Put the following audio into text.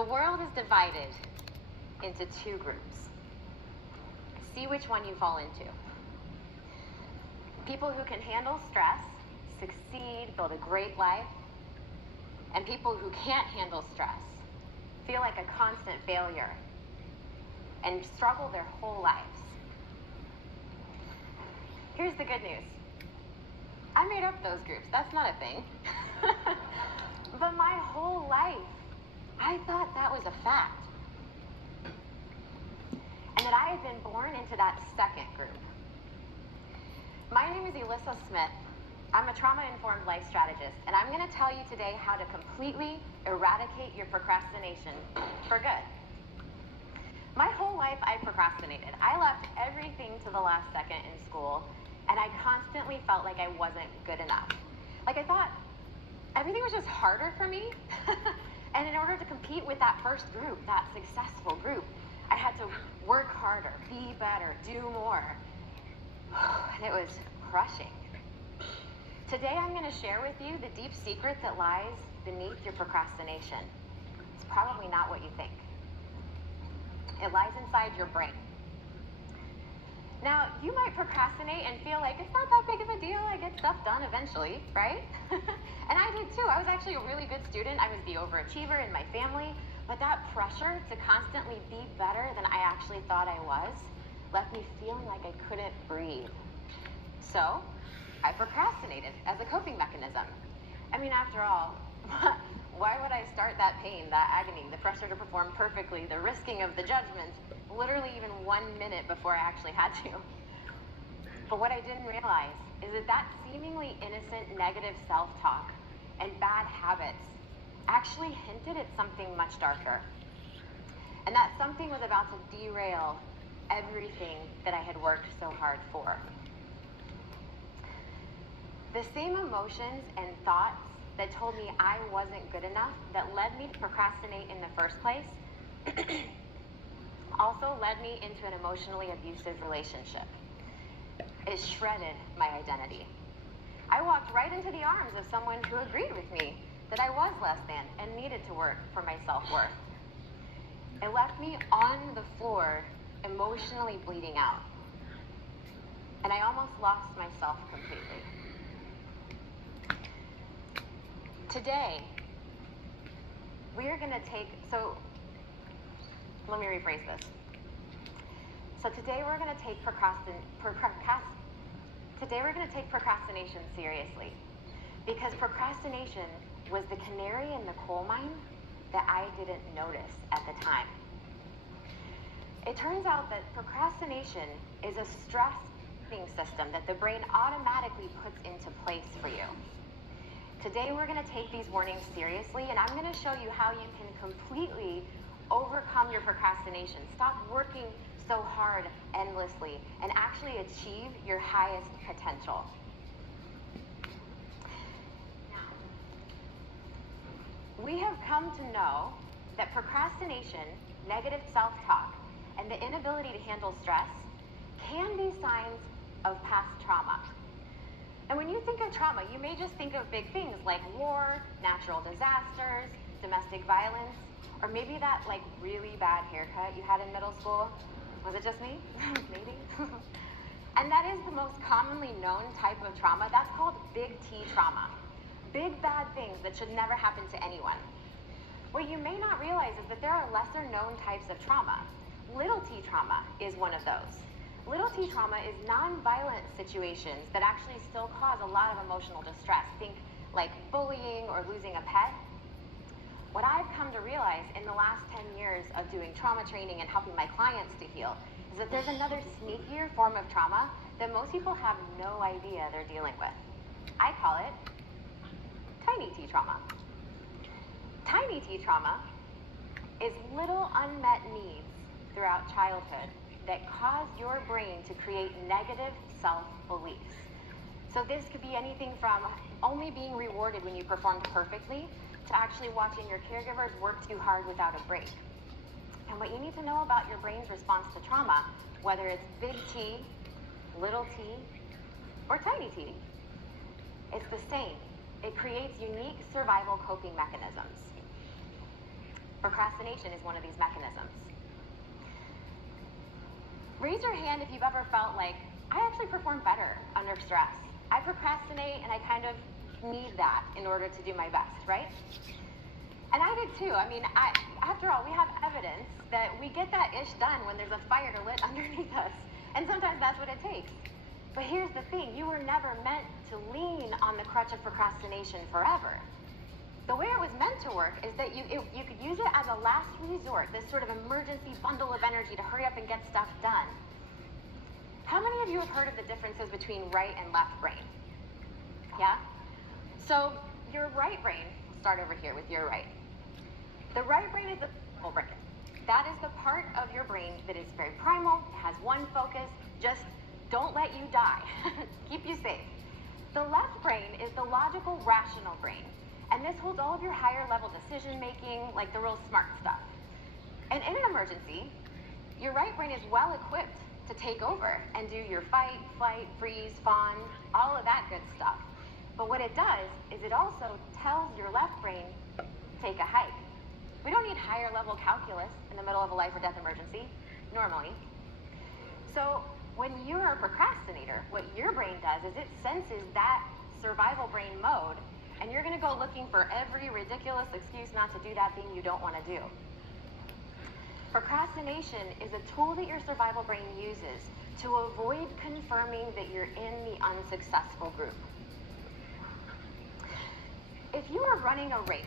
The world is divided into two groups. See which one you fall into. People who can handle stress, succeed, build a great life, and people who can't handle stress, feel like a constant failure, and struggle their whole lives. Here's the good news. I made up those groups. That's not a thing. But my whole life, I thought that was a fact. And that I had been born into that second group. My name is Elyssa Smith. I'm a trauma-informed life strategist, and I'm going to tell you today how to completely eradicate your procrastination for good. My whole life, I procrastinated. I left everything to the last second in school, and I constantly felt like I wasn't good enough. Like I thought everything was just harder for me. And in order to compete with that first group, that successful group, I had to work harder, be better, do more. And it was crushing. Today I'm going to share with you the deep secret that lies beneath your procrastination. It's probably not what you think. It lies inside your brain. Now, you might procrastinate and feel like it's not that big of a deal. I get stuff done eventually, right? And I did too. I was actually a really good student. I was the overachiever in my family. But that pressure to constantly be better than I actually thought I was left me feeling like I couldn't breathe. So, I procrastinated as a coping mechanism. I mean, after all, why would I start that pain, that agony, the pressure to perform perfectly, the risking of the judgments, literally even 1 minute before I actually had to? But what I didn't realize is that seemingly innocent negative self-talk and bad habits actually hinted at something much darker. And that something was about to derail everything that I had worked so hard for. The same emotions and thoughts that told me I wasn't good enough, that led me to procrastinate in the first place, also led me into an emotionally abusive relationship. It shredded my identity. I walked right into the arms of someone who agreed with me that I was less than and needed to work for my self-worth. It left me on the floor, emotionally bleeding out. And I almost lost myself completely. Today, we're going to take, let me rephrase this. So today we're going to take procrastination seriously, because procrastination was the canary in the coal mine that I didn't notice at the time. It turns out that procrastination is a stressing system that the brain automatically puts into place for you. Today we're going to take these warnings seriously, and I'm going to show you how you can completely overcome your procrastination. Stop working so hard endlessly and actually achieve your highest potential. Now, we have come to know that procrastination, negative self-talk, and the inability to handle stress can be signs of past trauma. And when you think of trauma, you may just think of big things like war, natural disasters, domestic violence, or maybe that like really bad haircut you had in middle school. Was it just me? Maybe. And that is the most commonly known type of trauma. That's called big T trauma. Big bad things that should never happen to anyone. What you may not realize is that there are lesser known types of trauma. Little T trauma is one of those. Little T trauma is non-violent situations that actually still cause a lot of emotional distress. Think like bullying or losing a pet. What I've come to realize in the last 10 years of doing trauma training and helping my clients to heal is that there's another sneakier form of trauma that most people have no idea they're dealing with. I call it tiny T trauma. Tiny T trauma is little unmet needs throughout childhood that cause your brain to create negative self-beliefs. So this could be anything from only being rewarded when you performed perfectly to actually watching your caregivers work too hard without a break. And what you need to know about your brain's response to trauma, whether it's big T, little t, or tiny t, it's the same. It creates unique survival coping mechanisms. Procrastination is one of these mechanisms. Raise your hand if you've ever felt like, I actually perform better under stress. I procrastinate and I kind of need that in order to do my best, right? And I did too. I mean, after all, we have evidence that we get that ish done when there's a fire lit underneath us. And sometimes that's what it takes. But here's the thing, you were never meant to lean on the crutch of procrastination forever. The way it was meant to work is that you could use it as a last resort, this sort of emergency bundle of energy to hurry up and get stuff done. How many of you have heard of the differences between right and left brain? Yeah? So your right brain, we'll start over here with your right. The right brain is the primal brain. That is the part of your brain that is very primal, has one focus, just don't let you die, keep you safe. The left brain is the logical, rational brain. And this holds all of your higher level decision making, like the real smart stuff. And in an emergency, your right brain is well equipped to take over and do your fight, flight, freeze, fawn, all of that good stuff. But what it does is it also tells your left brain, take a hike. We don't need higher level calculus in the middle of a life or death emergency, normally. So when you're a procrastinator, what your brain does is it senses that survival brain mode, and you're gonna go looking for every ridiculous excuse not to do that thing you don't wanna do. Procrastination is a tool that your survival brain uses to avoid confirming that you're in the unsuccessful group. If you are running a race